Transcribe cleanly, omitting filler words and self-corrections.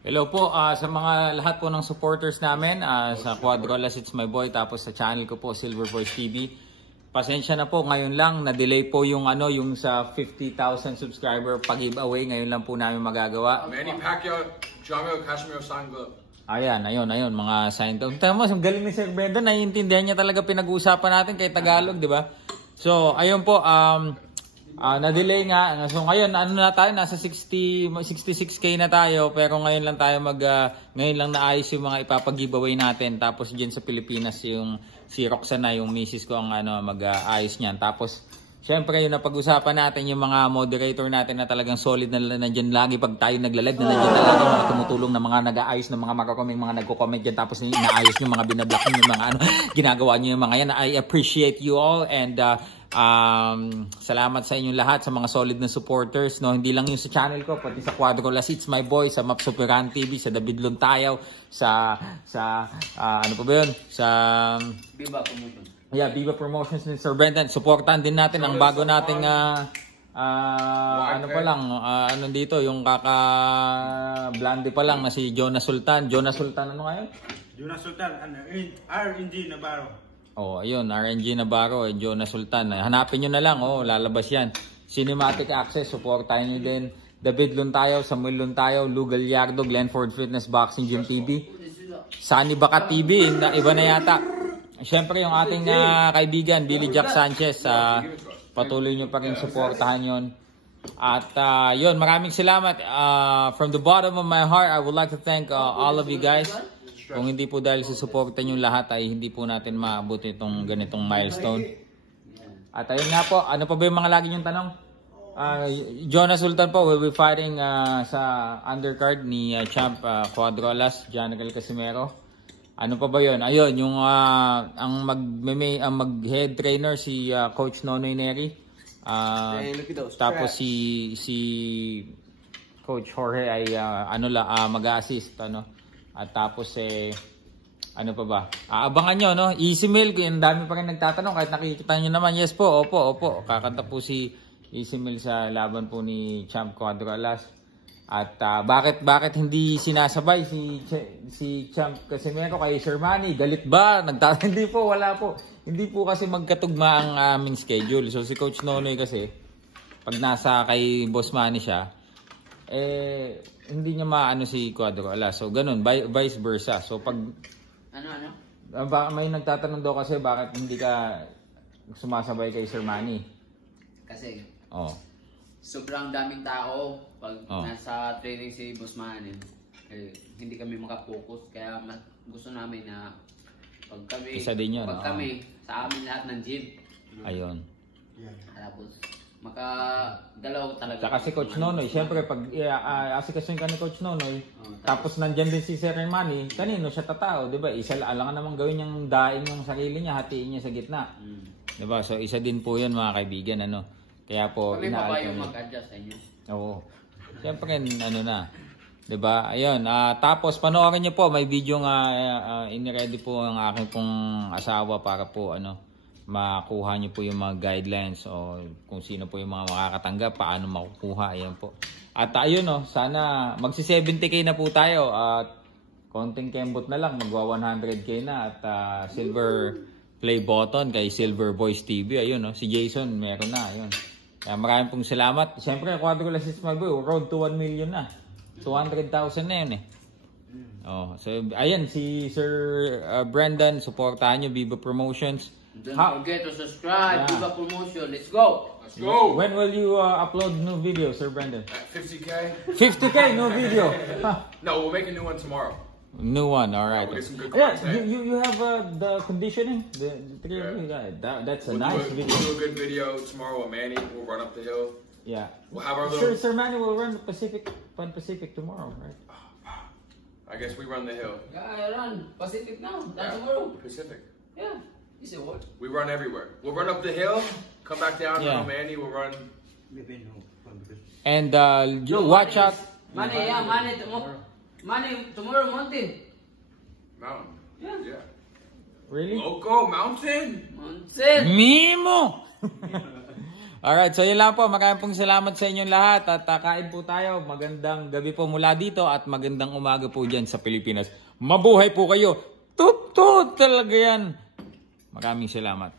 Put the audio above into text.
Hello po sa mga lahat po ng supporters namin sa Quadrolas It's My Boy, tapos sa channel ko po Silver Voice TV. Pasensya na po, ngayon lang na-delay po yung yung sa 50,000 subscriber pag-giveaway. Ngayon lang po namin magagawa. Manny Pacquiao, Jamil Kashmir signed glove. Ayan, ayun, mga sign. Tama mo, ang galing ni Sir Brenda, naiintindihan niya talaga pinag-uusapan natin kay Tagalog, di ba? So, ayun po, na-delay nga. So ngayon, ano na tayo, nasa 66k na tayo, pero ngayon lang tayo ngayon lang naayos yung mga ipapag-giveaway natin. Tapos diyan sa Pilipinas, yung si Roxana, yung misis ko ang mag-aayos niyan. Tapos syempre, yung napag-usapan natin, yung mga moderator natin na talagang solid na nandiyan lagi pag tayo nagla-live, na nandiyan talaga mga tumutulong na mga nag-aayos ng mga makakomment, mga nagko-comment dyan, tapos inaayos nyo, mga binablock nyo, yung mga ginagawa nyo yung mga yan. I appreciate you all, and salamat sa inyong lahat, sa mga solid na supporters, no? Hindi lang yung sa channel ko, pati sa Quadrolas It's My Boy, sa Map Superan TV, sa David Luntayaw, sa ano pa ba yun? Sa Viva Promotion. Yeah, Viva Promotions ni Sir Brendan. Supportan din natin ang bago nating ano pa lang, ano dito, yung kaka-blondie pa lang na si Jonas Sultan. Jonas Sultan, ano ngayon? Jonas Sultan, RNG Navarro. Oh, ayun, RNG Navarro, Jonas Sultan. Hanapin nyo na lang, lalabas yan. Cinematic Access, supportahin nyo din. David Luntayaw, Samuel Luntayaw, Lou Gallardo, Glenford Fitness Boxing Gym TV. Sunny Baka TV, iba na yata. Siyempre yung ating kaibigan, Billy Jack Sanchez, patuloy nyo pa rin supportahan yun. At yun, maraming salamat. From the bottom of my heart, I would like to thank all of you guys. Kung hindi po dahil sa supportan nyo lahat, ay hindi po natin maabot itong ganitong milestone. At ayun nga po, ano pa ba yung mga lagi nyong tanong? Jonas Sultan po will be fighting sa undercard ni Champ Quadrolas, Janical Casimero. Ano pa ba yun? Ayun, yung ang mag-head trainer si Coach Nonoy Neri. Tapos si Coach Jorge ay mag-assist, At tapos ano pa ba? Abangan nyo, no? Easy Mail, ang dami pa rin nagtatanong kahit nakikita nyo naman. Yes po, opo. Kakanta po si Easy Mail sa laban po ni Champ Quadrolas. At bakit hindi sinasabay si Champ Casimero kay Sir Manny? Galit ba? Hindi po, wala po. Hindi po kasi magkatugma ang aming schedule. So si Coach Nonoy kasi, pag nasa kay Boss Manny siya, hindi niya maano si Quadrolas. So ganun, vice versa. So pag may nagtatanong daw kasi bakit hindi ka sumasabay kay Sir Manny? Kasi sobrang daming tao pag nasa training si Boss Manny, hindi kami makapokus, kaya gusto namin na pag kami isa din yun, kami sa amin lahat ng gym. Ayun. Tapos makadalaw talaga. Saka si Coach Nonoy, syempre pag asikasuin ka ni Coach Nonoy, tapos nandyan din si Sir Manny, kanino siya tatao, 'di ba? Isa alangan naman gawin niyang daing yung sarili niya, hatiin niya sa gitna. 'Di ba? So isa din po 'yun, mga kaibigan, Kaya po kami pa yung mag-adjust sa inyo. Oo. Siyempre, na. 'Di ba? Ayun, tapos panoorin niyo po, may video nga in-ready po ang aking pong asawa para po makuha niyo po yung mga guidelines o kung sino po yung mga makakatanggap, paano makukuha, ayan po. At ayun, sana magsi-70k na po tayo at konting kembot na lang, magwa 100k na at silver play button kay Silver Voice TV. Ayun, si Jason meron na, ayun. Kaya maraming pong salamat. Siyempre, Quadrolas It's My Boy, road to 1 million na. 200,000 na yun so ayan, si Sir Brendan, supportahan nyo, Viva Promotions. Don't forget to subscribe, Viva Promotion. Let's go! Let's go! When will you upload new video, Sir Brendan? 50k. 50k, new video. No, we'll make a new one tomorrow. New one, all right. We'll get some good Yeah, content. you have the conditioning. The three of you guys. That's a nice video. We'll do a good video tomorrow with Manny. We'll run up the hill. Yeah. We'll have our little. Sir Manny will run the Pan Pacific tomorrow, right? I guess we run the hill. Yeah, run Pacific now. That's tomorrow. Pacific. Yeah. You say what? We run everywhere. We'll run up the hill, come back down. Yeah. Manny will run. And watch out. Money tomorrow mountain. Mountain. Yeah. Really? Loco mountain. Mountain. Mimo. Alright, so yun lang po. Maraming pong salamat sa inyong lahat at kain po tayo. Magandang gabi po mula dito at magandang umaga po dyan sa Pilipinas. Mabuhay po kayo. Tut talaga yan. Maraming salamat.